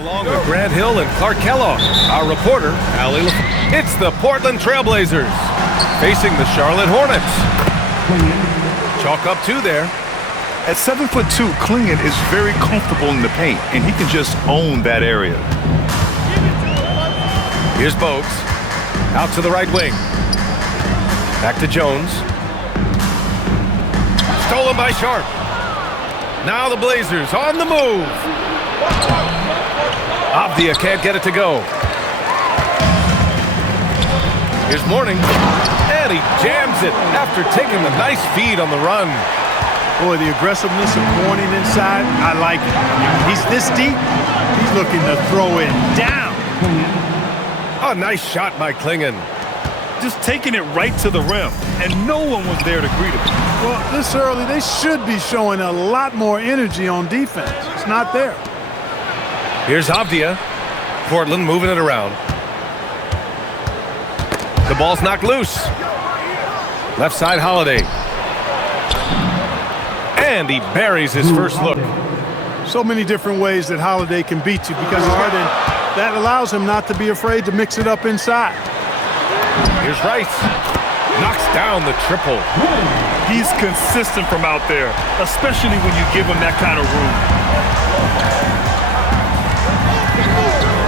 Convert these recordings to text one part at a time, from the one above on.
Along with Grant Hill and Clark Kellogg, our reporter, Allie LaFleur. It's the Portland Trailblazers facing the Charlotte Hornets. Chalk up 2 there. At 7'2", Clingan is very comfortable in the paint, and he can just own that area. Here's Bogues. Out to the right wing. Back to Jones. Stolen by Sharp. Now the Blazers on the move. Avdia can't get it to go. Here's Mourning. And he jams it after taking the nice feed on the run. Boy, the aggressiveness of Mourning inside, I like it. He's this deep, he's looking to throw it down. A nice shot by Clingan. Just taking it right to the rim, and no one was there to greet him. Well, this early, they should be showing a lot more energy on defense. It's not there. Here's Avdia. Portland moving it around. The ball's knocked loose. Left side, Holiday. And he buries his first look. So many different ways that Holiday can beat you because Harden, that allows him not to be afraid to mix it up inside. Here's Rice. Knocks down the triple. He's consistent from out there, especially when you give him that kind of room.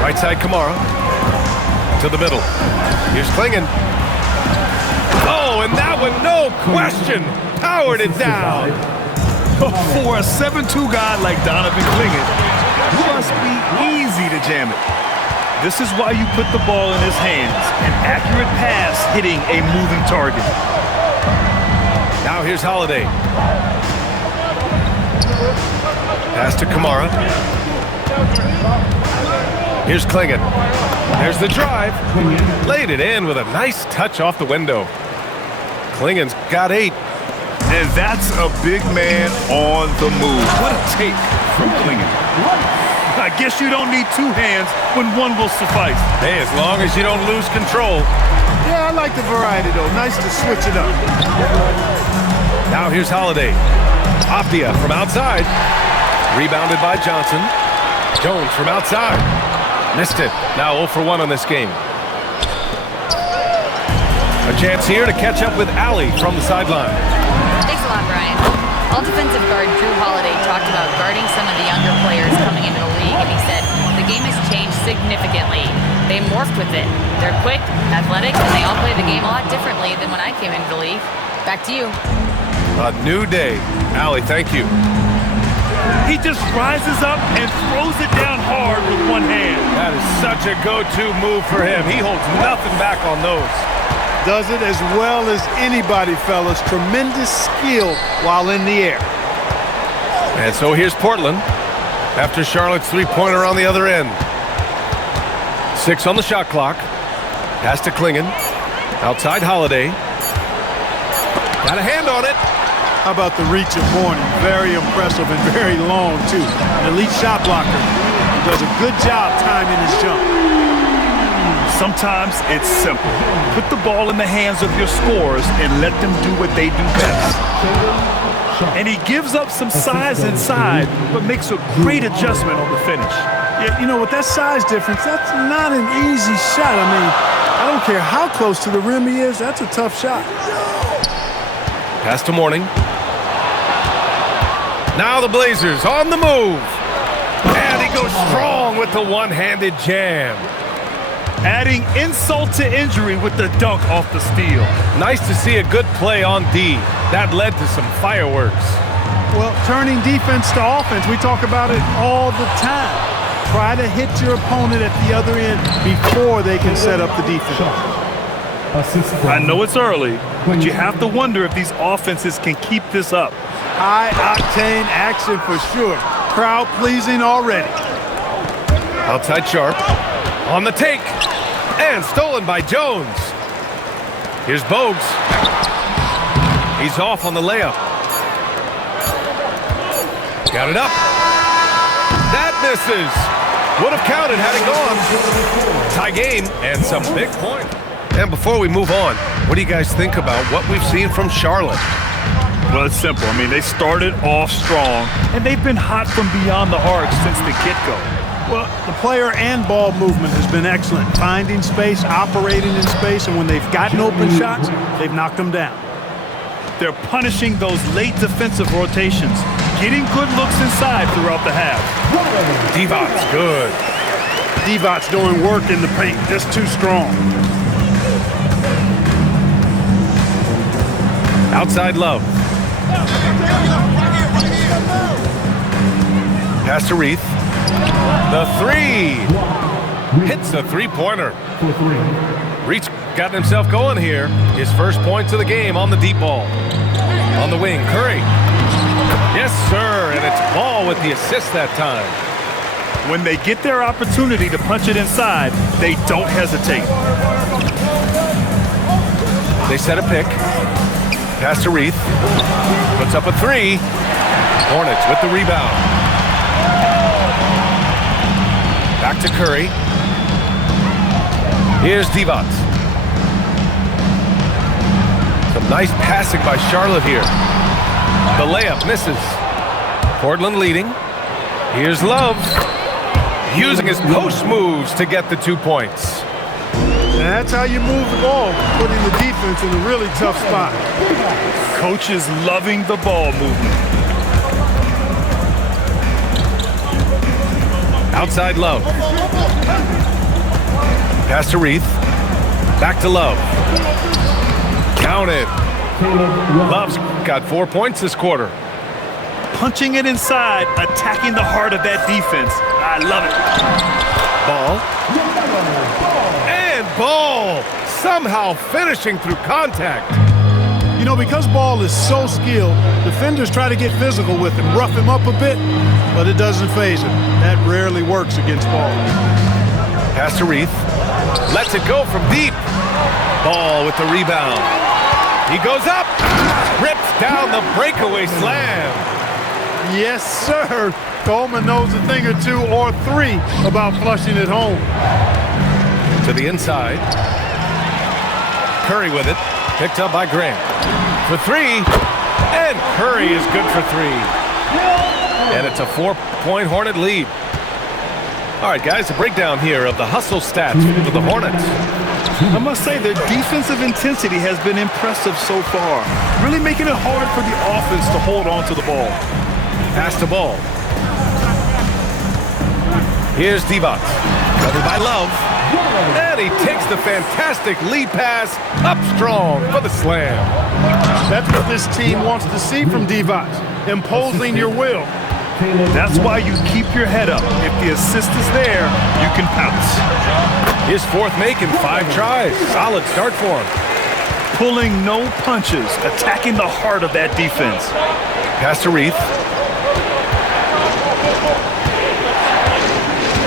Right side, Kamara. To the middle. Here's Clingan. Oh, and that one, no question, powered it down. For a 7'2" guy like Donovan Clingan, it must be easy to jam it. This is why you put the ball in his hands, an accurate pass hitting a moving target. Now here's Holiday. Pass to Kamara. Here's Clingan. There's the drive. Laid it in with a nice touch off the window. Clingan's got 8. And that's a big man on the move. What a take from Clingan. I guess you don't need 2 hands when one will suffice. Hey, as long as you don't lose control. Yeah, I like the variety, though. Nice to switch it up. Now here's Holiday. Avdia from outside. Rebounded by Johnson. Jones from outside. Missed it. Now 0 for 1 on this game. A chance here to catch up with Allie from the sideline. Thanks a lot, Brian. All defensive guard Drew Holiday talked about guarding some of the younger players coming into the league, and he said, the game has changed significantly. They morphed with it. They're quick, athletic, and they all play the game a lot differently than when I came into the league. Back to you. A new day. Allie, thank you. He just rises up and throws it down hard with one hand. That is such a go-to move for him. He holds nothing back on those. Does it as well as anybody, fellas. Tremendous skill while in the air. And so here's Portland after Charlotte's 3-pointer on the other end. 6 on the shot clock. Pass to Clingan. Outside Holiday. Got a hand on it. How about the reach of Mourning? Very impressive and very long, too. An elite shot blocker. He does a good job timing his jump. Sometimes it's simple. Put the ball in the hands of your scorers and let them do what they do best. And he gives up some size inside, but makes a great adjustment on the finish. Yeah, you know, with that size difference, that's not an easy shot. I mean, I don't care how close to the rim he is, that's a tough shot. Pass to Mourning. Now the Blazers on the move. And he goes strong with the one-handed jam. Adding insult to injury with the dunk off the steal. Nice to see a good play on D. That led to some fireworks. Well, turning defense to offense, we talk about it all the time. Try to hit your opponent at the other end before they can set up the defense. I know it's early, but you have to wonder if these offenses can keep this up. High-octane action for sure. Crowd-pleasing already. Outside Sharp. On the take. And stolen by Jones. Here's Bogues. He's off on the layup. Got it up. That misses. Would have counted had it gone. Tie game and some big points. And before we move on, what do you guys think about what we've seen from Charlotte? Well, it's simple. I mean, they started off strong, and they've been hot from beyond the arc since the get-go. Well, the player and ball movement has been excellent. Finding space, operating in space, and when they've gotten open shots, they've knocked them down. They're punishing those late defensive rotations, getting good looks inside throughout the half. Divot's good. Divot's doing work in the paint, just too strong. Outside Love. Pass to Reith. The three. Hits the three-pointer. Reith's gotten himself going here. His first points of the game on the deep ball. On the wing, Curry. Yes, sir, and it's Ball with the assist that time. When they get their opportunity to punch it inside, they don't hesitate. They set a pick. Pass to Reith. Puts up a three. Hornets with the rebound. Back to Curry. Here's Divac. Some nice passing by Charlotte here. The layup misses. Portland leading. Here's Love. Using his post moves to get the 2 points. And that's how you move the ball, putting the defense in a really tough spot. Coach is loving the ball movement. Outside Love. Pass to Reith. Back to Love. Counted. Love's got 4 points this quarter. Punching it inside, attacking the heart of that defense. I love it. Ball. And Ball somehow finishing through contact. You know, because Ball is so skilled, defenders try to get physical with him, rough him up a bit, but it doesn't faze him. That rarely works against Ball. Pass to Reith. Lets it go from deep. Ball with the rebound. He goes up. Rips down the breakaway slam. Yes, sir. Coleman knows a thing or two or three about flushing it home. To the inside. Curry with it. Picked up by Grant. For three. And Curry is good for three. And it's a 4-point Hornet lead. All right, guys, a breakdown here of the hustle stats for the Hornets. I must say their defensive intensity has been impressive so far, really making it hard for the offense to hold on to the ball. Pass to Ball. Here's Divac. Covered by Love. And he takes the fantastic lead pass up strong for the slam. That's what this team wants to see from Divac, imposing your will. That's why you keep your head up. If the assist is there, you can pounce. His fourth make in 5 tries. Solid start for him. Pulling no punches, attacking the heart of that defense. Pass to Reith.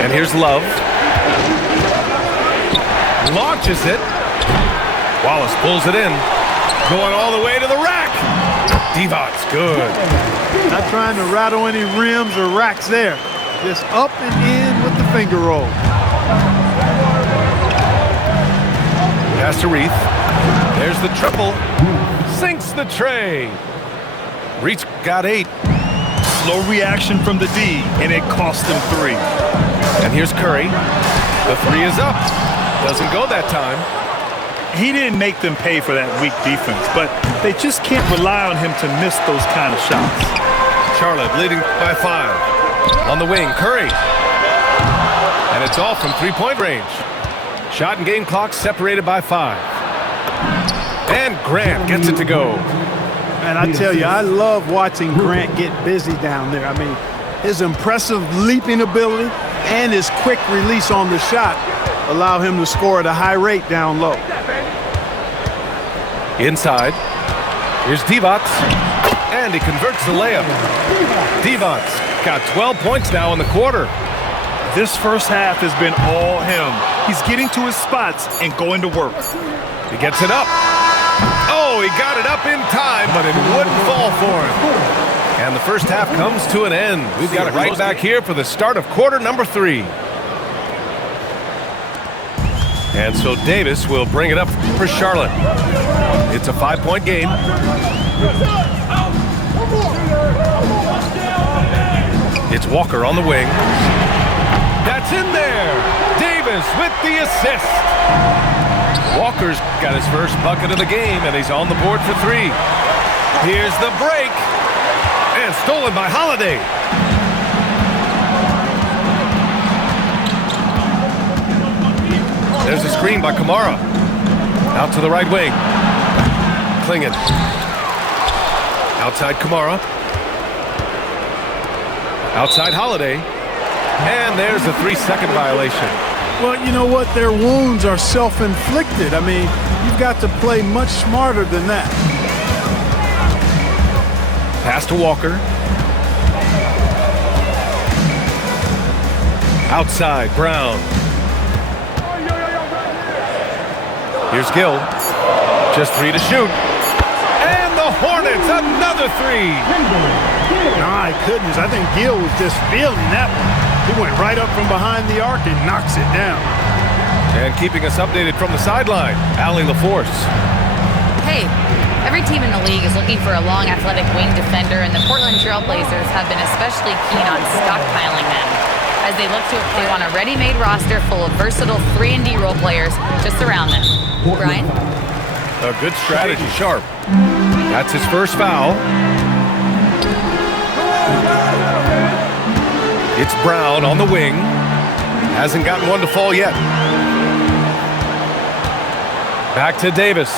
And here's Love. Launches it. Wallace pulls it in. Going all the way to the rack. Divac's good. Not trying to rattle any rims or racks there. Just up and in with the finger roll. Pass to Reith. There's the triple. Sinks the tray. Reith's got 8. Slow reaction from the D, and it cost them 3. And here's Curry. The 3 is up. Doesn't go that time. He didn't make them pay for that weak defense, but they just can't rely on him to miss those kind of shots. Charlotte leading by 5. On the wing, Curry. And it's all from 3-point range. Shot and game clock separated by 5. And Grant gets it to go. And I tell you, I love watching Grant get busy down there. I mean, his impressive leaping ability and his quick release on the shot allow him to score at a high rate down low. Inside. Here's Divac. And he converts the layup. Divac got 12 points now in the quarter. This first half has been all him. He's getting to his spots and going to work. He gets it up. Oh, he got it up in time, but it wouldn't fall for him. And the first half comes to an end. We've got it right back here for the start of quarter number 3. And so Davis will bring it up for Charlotte. It's a 5-point game. It's Walker on the wing. That's in there. Davis with the assist. Walker's got his first bucket of the game, and he's on the board for three. Here's the break. And stolen by Holiday. There's a screen by Kamara. Out to the right wing. Clingan. Outside Kamara. Outside Holiday. And there's a 3-second violation. Well, you know what? Their wounds are self-inflicted. I mean, you've got to play much smarter than that. Pass to Walker. Outside, Brown. Here's Gill. Just 3 to shoot. And the Hornets, another 3. My goodness, I think Gill was just feeling that one. He went right up from behind the arc and knocks it down. And keeping us updated from the sideline, Allie LaForce. Hey, every team in the league is looking for a long, athletic wing defender, and the Portland Trail Blazers have been especially keen on stockpiling them, as they look to they want a ready-made roster full of versatile 3-and-D role players to surround them. Brian? A good strategy, Sharp. That's his first foul. It's Brown on the wing. Hasn't gotten one to fall yet. Back to Davis.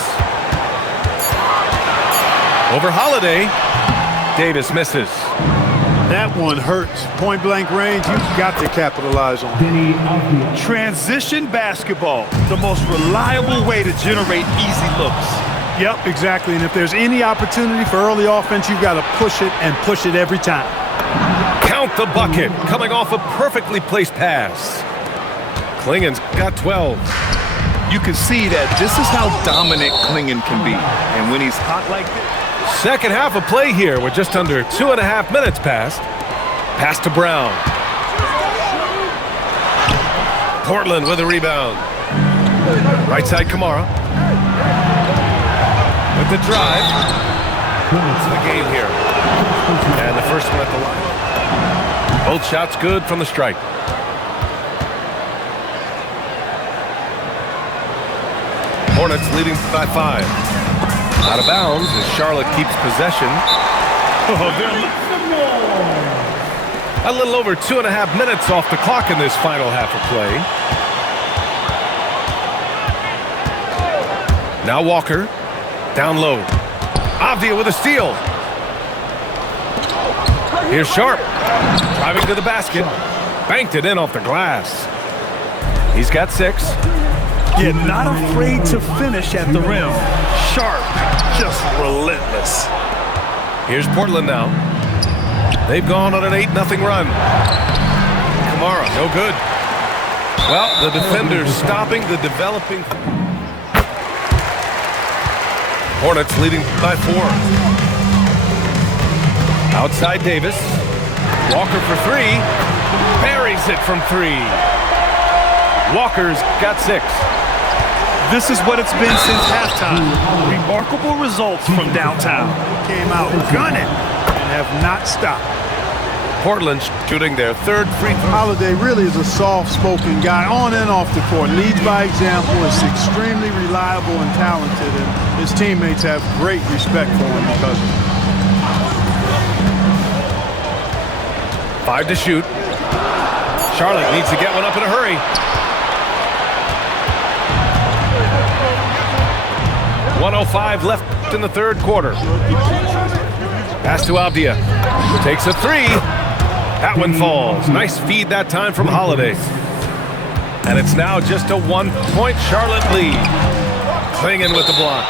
Over Holiday. Davis misses. That one hurts. Point-blank range, you've got to capitalize on. Transition basketball, the most reliable way to generate easy looks. Yep, exactly. And if there's any opportunity for early offense, you've got to push it and push it every time. Count the bucket, coming off a perfectly placed pass. Clingan's got 12. You can see that this is how dominant Clingan can be. And when he's hot like this. Second half of play here with just under 2.5 minutes passed. Pass to Brown. Portland with a rebound. Right side Kamara. With the drive. It's the game here. And the first one at the line. Both shots good from the strike. Hornets leading by 5. Out of bounds as Charlotte keeps possession. A little over 2.5 minutes off the clock in this final half of play. Now Walker. Down low. Avdia with a steal. Here's Sharp. Driving to the basket. Banked it in off the glass. He's got 6. Yeah, not afraid to finish at the rim. Sharp, just relentless. Here's Portland now. They've gone on an 8-0 run. Kamara, no good. Well, the defenders stopping the developing. Hornets leading by 4. Outside Davis. Walker for 3. Buries it from 3. Walker's got 6. This is what it's been since halftime. Remarkable results from downtown. Came out gunning and have not stopped. Portland shooting their third free throw. Holiday really is a soft-spoken guy on and off the court. Leads by example, is extremely reliable and talented, and his teammates have great respect for him because of it. 5 to shoot. Charlotte needs to get one up in a hurry. .105 left in the third quarter. Pass to Avdia. Takes a 3. That one falls. Nice feed that time from Holiday. And it's now just a 1-point Charlotte lead. Clingan with the block.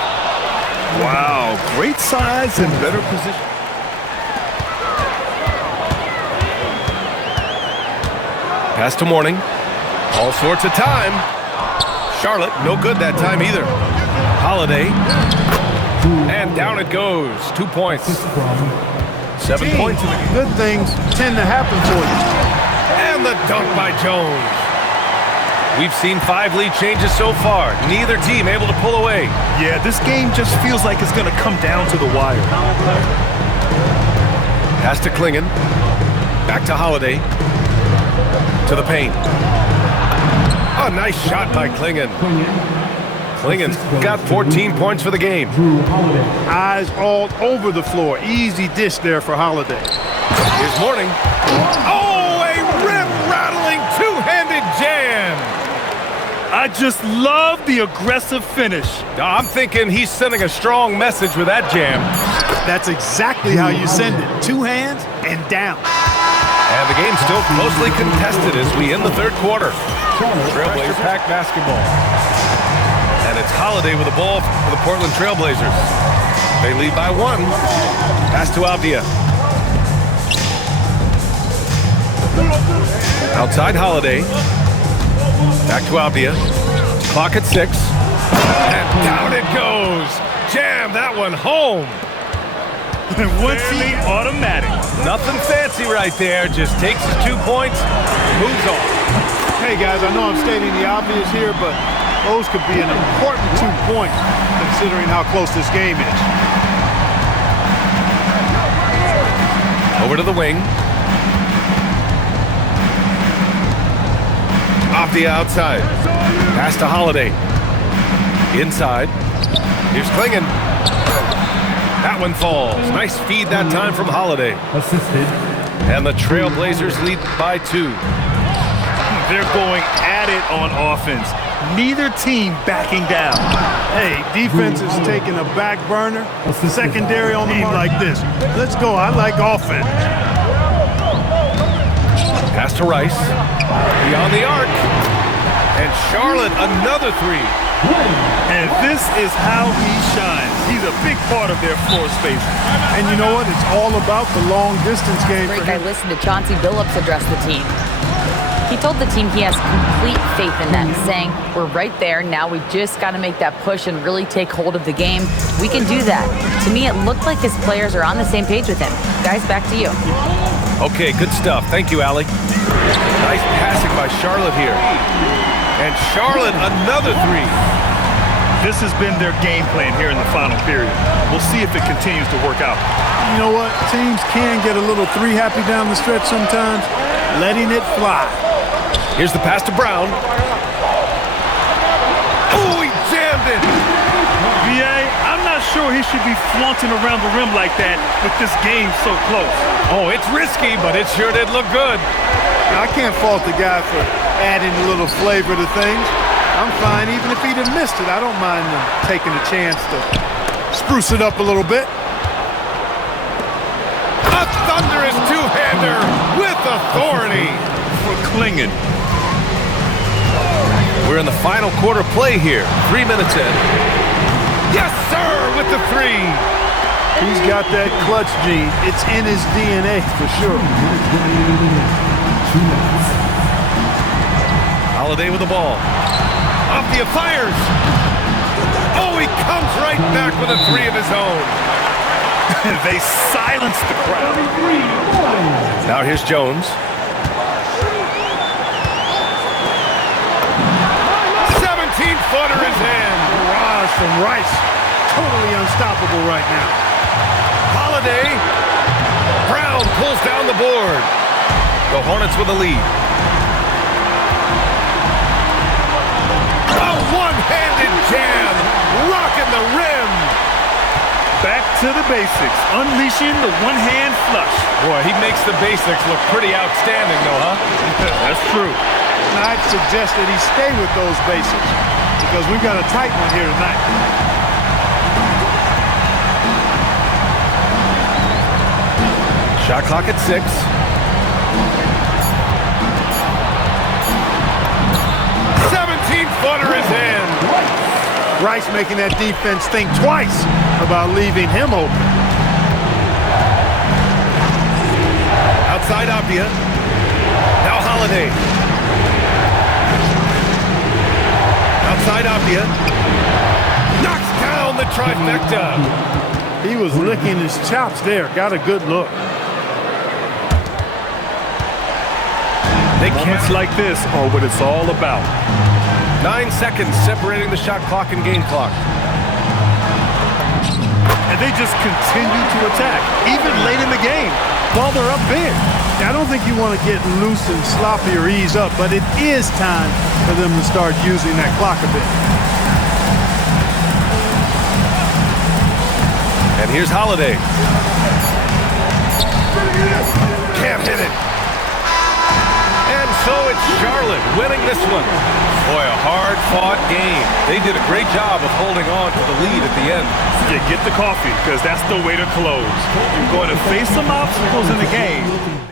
Wow, great size and better position. Pass to Mourning. All sorts of time. Charlotte, no good that time either. Holiday. And down it goes. 2 points. 7 points. Good things tend to happen for you. And the dunk by Jones. We've seen 5 lead changes so far. Neither team able to pull away. Yeah, this game just feels like it's going to come down to the wire. Pass to Clingan. Back to Holiday. To the paint. Oh, nice shot by Klingon. Klingon's got 14 points for the game. Eyes all over the floor. Easy dish there for Holiday. Here's Morning. Oh, a rim-rattling two-handed jam. I just love the aggressive finish. I'm thinking he's sending a strong message with that jam. That's exactly how you send it. Two hands and down. And the game's still closely contested as we end the third quarter. Trailblazers pack basketball. And it's Holiday with the ball for the Portland Trailblazers. They lead by 1. Pass to Avdia. Outside Holiday. Back to Avdia. Clock at 6. And down it goes. Jam that one home. And once he automatic. Nothing fancy right there. Just takes his 2 points, moves on. Hey, guys, I know I'm stating the obvious here, but those could be an important 2 points considering how close this game is. Over to the wing. Off the outside. Pass to Holiday. Inside. Here's Klingon. That one falls. Nice feed that time from Holiday. Assisted. And the Trailblazers lead by 2. They're going at it on offense. Neither team backing down. Hey, defense is taking a back burner. Secondary on the mark like this. Let's go. I like offense. Pass to Rice. Beyond the arc. And Charlotte, another 3. And this is how he shines. He's a big part of their floor space. And you know what? It's all about the long distance game for I him. listened to Chauncey Billups address the team. He told the team he has complete faith in them, saying, we're right there, now we just got to make that push and really take hold of the game. We can do that. To me, it looked like his players are on the same page with him. Guys, back to you. Okay, good stuff. Thank you, Allie. Nice passing by Charlotte here. And Charlotte, another 3. This has been their game plan here in the final period. We'll see if it continues to work out. You know what? Teams can get a little 3 happy down the stretch sometimes. Letting it fly. Here's the pass to Brown. Oh, he jammed it. VA, I'm not sure he should be flaunting around the rim like that with this game so close. Oh, it's risky, but it sure did look good. I can't fault the guy for adding a little flavor to things. I'm fine, even if he'd have missed it. I don't mind him taking a chance to spruce it up a little bit. A thunderous two-hander with authority For Klingon. We're in the final quarter play here. 3 minutes in. Yes, sir, with the 3. He's got that clutch gene. It's in his DNA for sure. Holiday with the ball. Avdia fires. Oh, he comes right back with a 3 of his own. They silenced the crowd. Now here's Jones. 17-footer is in. Barrage from Rice. Totally unstoppable right now. Holiday. Brown pulls down the board. The Hornets with the lead. A one-handed jam. Rocking the rim. Back to the basics. Unleashing the one-hand flush. Boy, he makes the basics look pretty outstanding, though, huh? That's true. I'd suggest that he stay with those basics because we've got a tight one here tonight. Shot clock at 6. Footer is in. Rice making that defense think twice about leaving him open. Outside Avdia. Now Holiday. Outside Avdia. Knocks down the trifecta. He was licking his chops there. Got a good look. Moments like this are what it's all about. 9 seconds separating the shot clock and game clock. And they just continue to attack, even late in the game, while they're up big. I don't think you want to get loose and sloppy or ease up, but it is time for them to start using that clock a bit. And here's Holiday. Can't hit it. And so it's Charlotte winning this one. Boy, a hard-fought game. They did a great job of holding on to the lead at the end. Yeah, get the coffee, because that's the way to close. You're going to face some obstacles in the game.